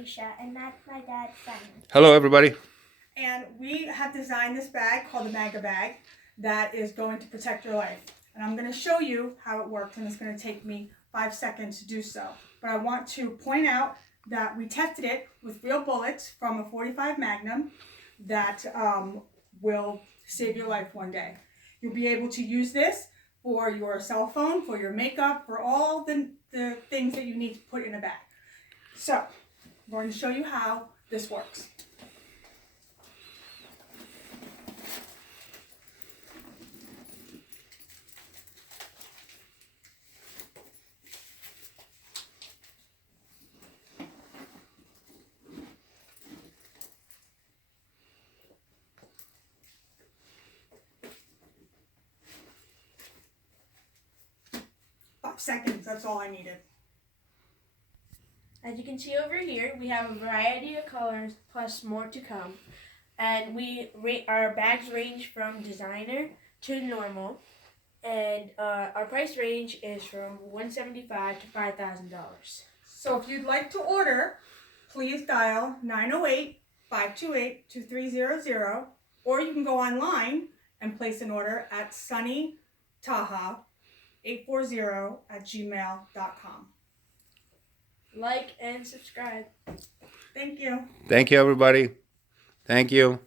Alicia, and that's my dad, Simon. Hello, everybody. And we have designed this bag called the Maga Bag that is going to protect your life. And I'm going to show you how it works, and it's going to take me 5 seconds to do so. But I want to point out that we tested it with real bullets from a .45 Magnum that will save your life one day. You'll be able to use this for your cell phone, for your makeup, for all the things that you need to put in a bag. So, I'm going to show you how this works. Seconds, that's all I needed. As you can see over here, we have a variety of colors plus more to come. And our bags range from designer to normal. And our price range is from $175 to $5,000. So if you'd like to order, please dial 908-528-2300, or you can go online and place an order at sunnytaha840@gmail.com. Like and subscribe. Thank you. Thank you, everybody. Thank you.